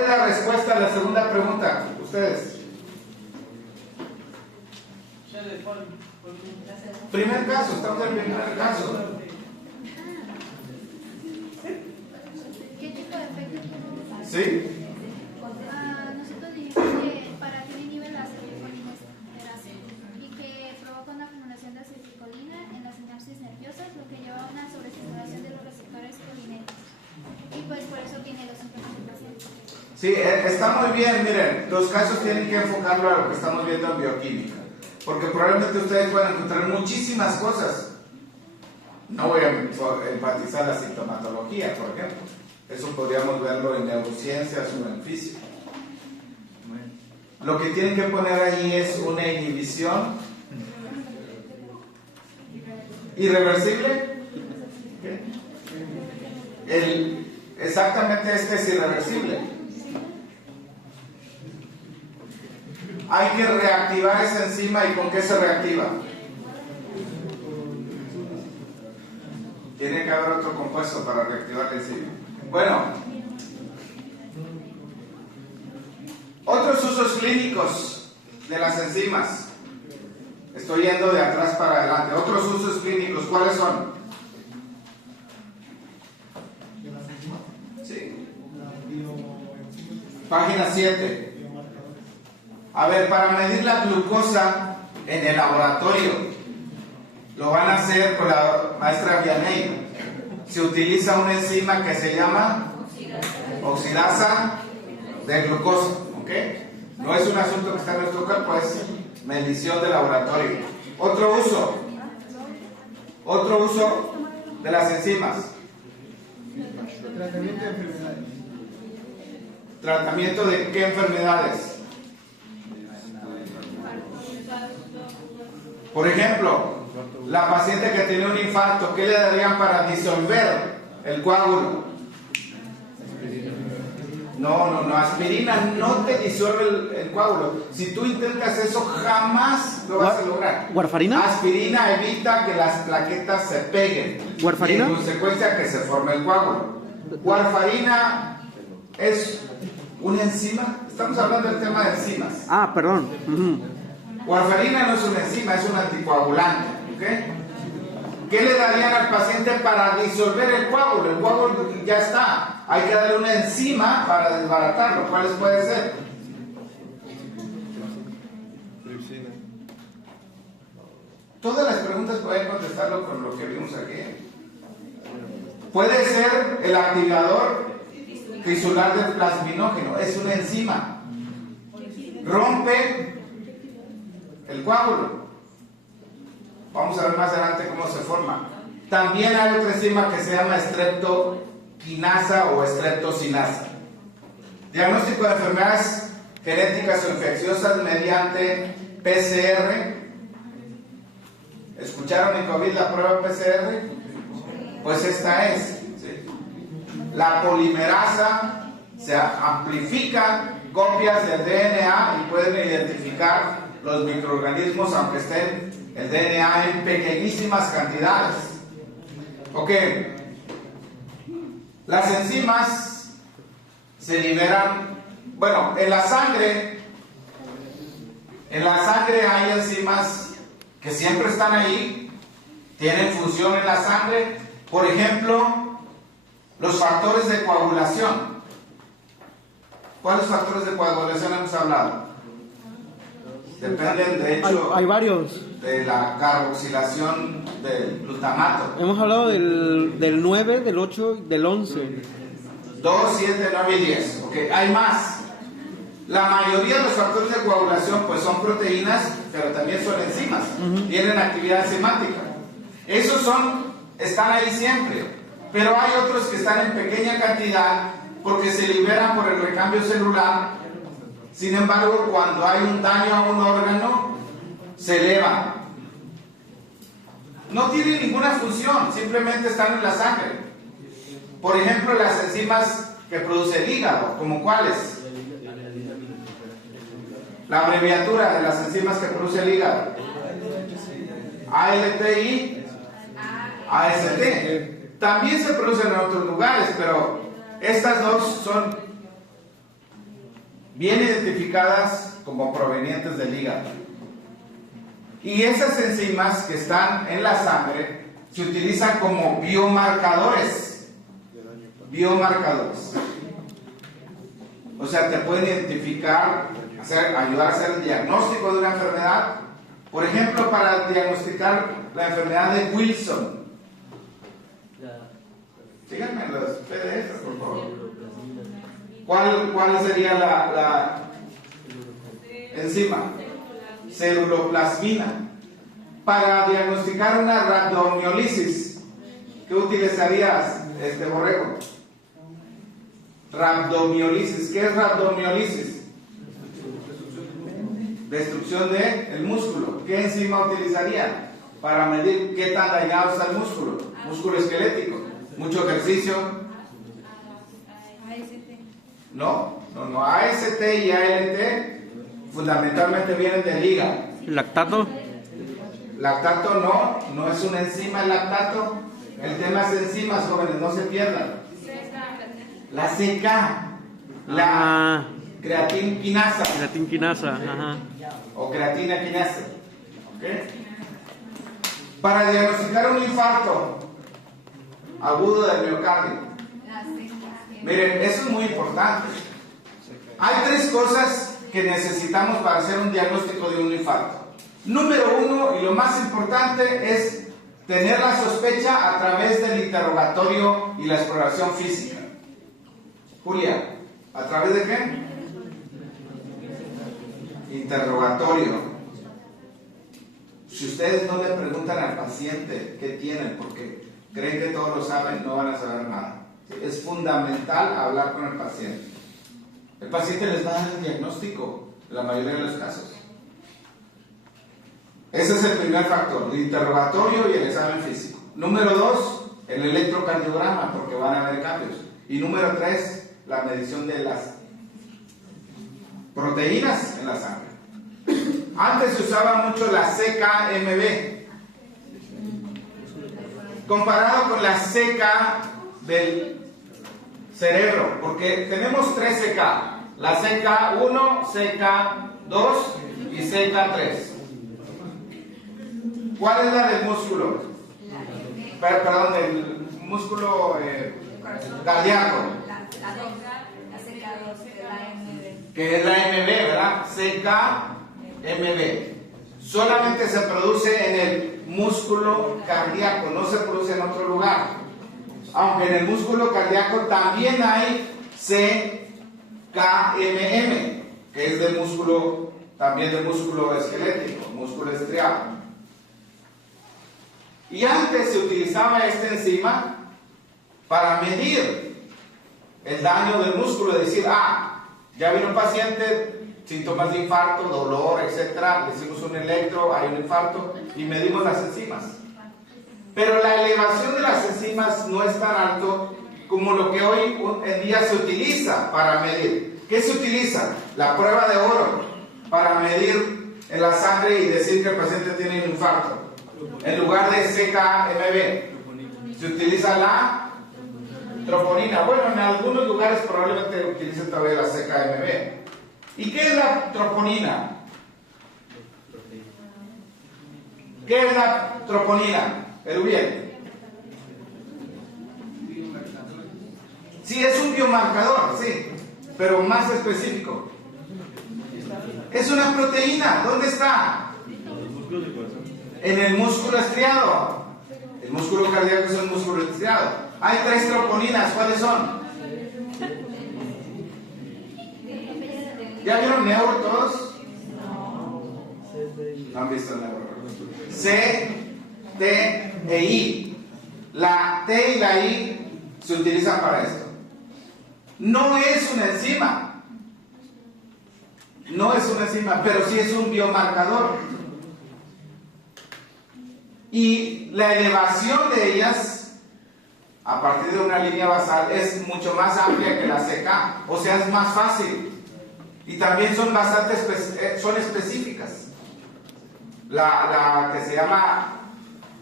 es la respuesta a la segunda pregunta? Ustedes. Primer caso, estamos en el primer caso. ¿Qué tipo de efecto tuvo? ¿Sí? Nosotros dijimos que para que inhibe la acetilcolinesterasa y que provoca una acumulación de acetilcolina en las sinapsis nerviosas, lo que lleva a una sobreestimulación de los receptores colinérgicos. Y pues por eso tiene los síntomas del paciente. Sí, está muy bien. Miren, los casos tienen que enfocarlo a lo que estamos viendo en bioquímica, porque probablemente ustedes puedan encontrar muchísimas cosas. No voy a enfatizar la sintomatología, por ejemplo. Eso podríamos verlo en neurociencias o en física. Lo que tienen que poner ahí es una inhibición irreversible. Exactamente, este es irreversible. Hay que reactivar esa enzima. ¿Y con qué se reactiva? Tiene que haber otro compuesto para reactivar la enzima. Bueno, otros usos clínicos de las enzimas. Estoy yendo de atrás para adelante. Otros usos clínicos, ¿cuáles son? Sí. Página 7. A ver, para medir la glucosa en el laboratorio, lo van a hacer con la maestra Vianney. Se utiliza una enzima que se llama oxidasa de glucosa, ¿ok? No es un asunto que está en nuestro cuerpo, es medición de laboratorio. Otro uso de las enzimas. Tratamiento de enfermedades. ¿Tratamiento de qué enfermedades? Por ejemplo, la paciente que tiene un infarto, ¿qué le darían para disolver el coágulo? No, aspirina no te disuelve el coágulo. Si tú intentas eso, jamás lo vas a lograr. ¿Warfarina? Aspirina evita que las plaquetas se peguen. ¿Warfarina? Y en consecuencia que se forme el coágulo. Warfarina es una enzima. Estamos hablando del tema de enzimas. Ah, perdón. Warfarina no es una enzima, es un anticoagulante. ¿Okay? ¿Qué le darían al paciente para disolver el coágulo? El coágulo ya está. Hay que darle una enzima para desbaratarlo. ¿Cuáles puede ser? Todas las preguntas pueden contestarlo con lo que vimos aquí. Puede ser el activador tisular del plasminógeno. Es una enzima. Rompe el coágulo. Vamos a ver más adelante cómo se forma. También hay otra enzima que se llama streptokinasa o streptosinasa. Diagnóstico de enfermedades genéticas o infecciosas mediante PCR. ¿Escucharon en COVID la prueba PCR? Pues esta es. ¿Sí? La polimerasa se amplifica copias del DNA y pueden identificar los microorganismos aunque estén el DNA en pequeñísimas cantidades. Ok. Las enzimas se liberan, bueno, en la sangre hay enzimas que siempre están ahí, tienen función en la sangre. Por ejemplo, los factores de coagulación. ¿Cuáles factores de coagulación hemos hablado? Dependen, de hecho, Hay varios. de la carboxilación del glutamato. Hemos hablado del 9, del 8 y del 11. 2, 7, 9 y 10. Ok, hay más. La mayoría de los factores de coagulación pues son proteínas, pero también son enzimas. Tienen actividad enzimática. Esos están ahí siempre. Pero hay otros que están en pequeña cantidad porque se liberan por el recambio celular. Sin embargo, cuando hay un daño a un órgano, se elevan. No tienen ninguna función, simplemente están en la sangre. Por ejemplo, las enzimas que produce el hígado, ¿como cuáles? La abreviatura de las enzimas que produce el hígado. ALT y AST. También se producen en otros lugares, pero estas dos son bien identificadas como provenientes del hígado. Y esas enzimas que están en la sangre se utilizan como biomarcadores. Biomarcadores. O sea, te pueden identificar, ayudar a hacer el diagnóstico de una enfermedad. Por ejemplo, para diagnosticar la enfermedad de Wilson. Síganme en los PDF, por favor. ¿Cuál sería la enzima? Ceruloplasmina. Para diagnosticar una rhabdomiólisis, ¿qué utilizarías, Borrego? Rhabdomiólisis. ¿Qué es rhabdomiólisis? Destrucción del músculo. ¿Qué enzima utilizaría para medir qué tan dañado está el músculo? Músculo esquelético. Mucho ejercicio. No. AST y ALT fundamentalmente vienen del hígado. ¿Lactato? Lactato no es una enzima el lactato. El tema es enzimas, jóvenes, no se pierdan. La CK, la creatinquinasa. Creatinquinasa, ajá. O creatina quinasa. ¿Okay? Para diagnosticar un infarto agudo del miocardio. Miren, eso es muy importante. Hay tres cosas que necesitamos para hacer un diagnóstico de un infarto. Número uno, y lo más importante, es tener la sospecha a través del interrogatorio y la exploración física. Julia, ¿a través de qué? Interrogatorio. Si ustedes no le preguntan al paciente qué tienen, porque creen que todos lo saben, no van a saber nada. Es fundamental hablar con el paciente. El paciente les va a dar el diagnóstico en la mayoría de los casos. Ese es el primer factor, el interrogatorio y el examen físico. Número 2, el electrocardiograma, porque van a haber cambios. Y número 3, la medición de las proteínas en la sangre. Antes se usaba mucho la CK-MB, comparado con la CK del cerebro, porque tenemos 3 CK, la CK1, CK2 y CK3. ¿Cuál es la del músculo? Perdón, del músculo cardíaco. Que es la MB, ¿verdad? CK-MB. Solamente se produce en el músculo cardíaco, no se produce en otro lugar. Aunque en el músculo cardíaco también hay CKMM, que es del músculo, también del músculo esquelético, músculo estriado. Y antes se utilizaba esta enzima para medir el daño del músculo, es decir, ya vino un paciente, síntomas de infarto, dolor, etcétera, le hicimos un electro, hay un infarto y medimos las enzimas. Pero la elevación de las enzimas no es tan alto como lo que hoy en día se utiliza para medir. ¿Qué se utiliza? La prueba de oro para medir en la sangre y decir que el paciente tiene un infarto. En lugar de CK-MB, se utiliza la troponina. Bueno, en algunos lugares probablemente utilicen todavía la CK-MB. ¿Y qué es la troponina? ¿Qué es la troponina? Bien. Sí, es un biomarcador, sí, pero más específico. Es una proteína. ¿Dónde está? En el músculo estriado. El músculo cardíaco es el músculo estriado. Hay 3 troponinas. ¿Cuáles son? ¿Ya vieron neuro todos? No han visto neuro. C, T e I. La T y la I se utilizan para esto. No es una enzima. No es una enzima, pero sí es un biomarcador. Y la elevación de ellas, a partir de una línea basal, es mucho más amplia que la CK. O sea, es más fácil. Y también son bastante son específicas. La que se llama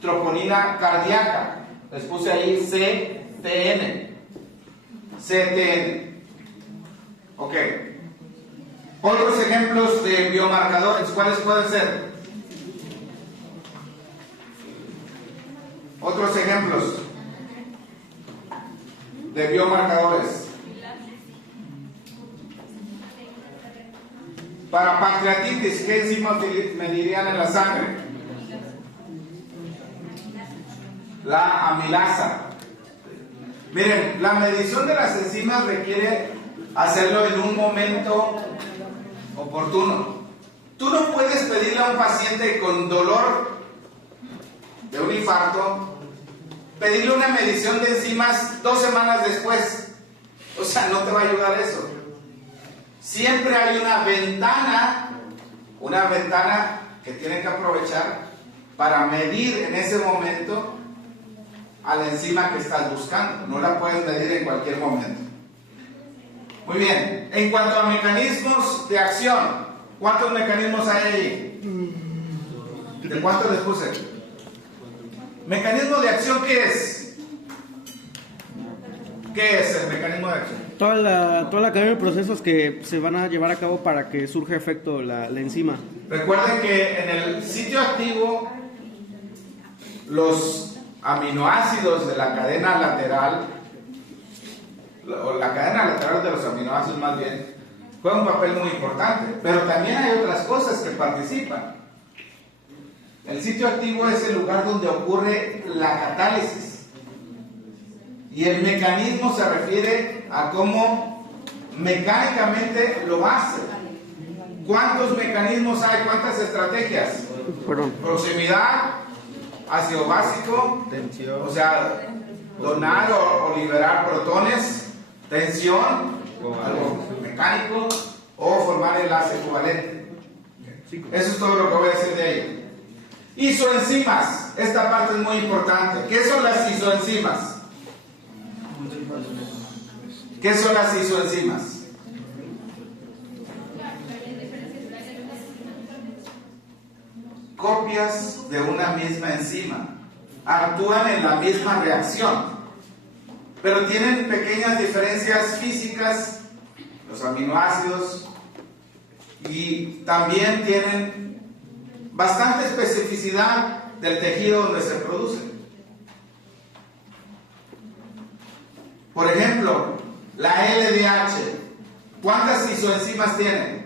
troponina cardíaca, les puse ahí CTN. CTN. Ok. Otros ejemplos de biomarcadores, ¿cuáles pueden ser? Otros ejemplos de biomarcadores. Para pancreatitis, ¿qué enzimas medirían en la sangre? La amilasa. Miren, la medición de las enzimas requiere hacerlo en un momento oportuno. Tú no puedes pedirle a un paciente con dolor de un infarto, pedirle una medición de enzimas 2 semanas después. O sea, no te va a ayudar eso. Siempre hay una ventana que tienen que aprovechar para medir en ese momento a la enzima que estás buscando. No la puedes medir en cualquier momento. Muy bien, en cuanto a mecanismos de acción, ¿cuántos mecanismos hay ahí? ¿De cuántos les puse? ¿Mecanismo de acción qué es? ¿Qué es el mecanismo de acción? Toda la cadena de procesos que se van a llevar a cabo para que surja efecto la enzima. Recuerden que en el sitio activo los aminoácidos de la cadena lateral, o la cadena lateral de los aminoácidos más bien, juega un papel muy importante, pero también hay otras cosas que participan. El sitio activo es el lugar donde ocurre la catálisis. Y el mecanismo se refiere a cómo mecánicamente lo hace. ¿Cuántos mecanismos hay? ¿Cuántas estrategias? Proximidad, ácido básico, tensión, o sea, donar o liberar protones, tensión, algo mecánico, o formar enlace covalente. Eso es todo lo que voy a decir de ahí. Isoenzimas, esta parte es muy importante. ¿Qué son las isoenzimas? ¿Qué son las isoenzimas? Copias de una misma enzima. Actúan en la misma reacción, pero tienen pequeñas diferencias físicas, los aminoácidos, y también tienen bastante especificidad del tejido donde se producen. Por ejemplo, la LDH, ¿cuántas isoenzimas tiene?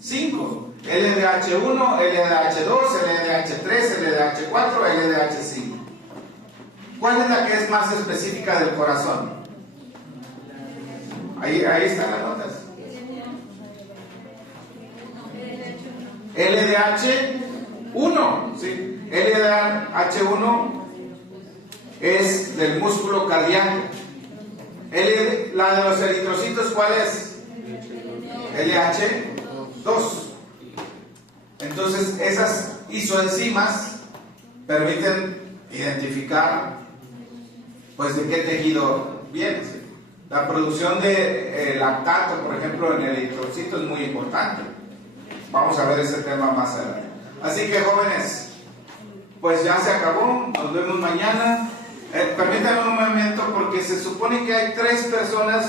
5. LDH1, LDH2, LDH3, LDH4, LDH5. ¿Cuál es la que es más específica del corazón? Ahí están las notas. LDH1, ¿sí? LDH1 es del músculo cardíaco. La de los eritrocitos, ¿cuál es? LH2. Entonces, esas isoenzimas permiten identificar, pues, de qué tejido viene. ¿Sí? La producción de lactato, por ejemplo, en el eritrocito es muy importante. Vamos a ver ese tema más adelante. Así que, jóvenes, pues ya se acabó. Nos vemos mañana. Permítanme un momento porque se supone que hay 3 personas